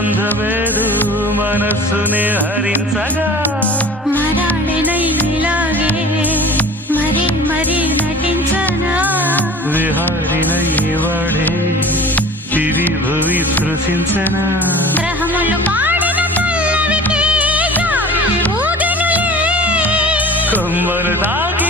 అందమేదు మనస్సునే హరించగా మరాళినైలాగే మరీ మరీ నటించనా విహారినై వాడే దివి భువి స్పృశించనా గ్రహములు పాడిన పల్లవికి జాబిలి ఊగెనులే కొమ్మలు తాకి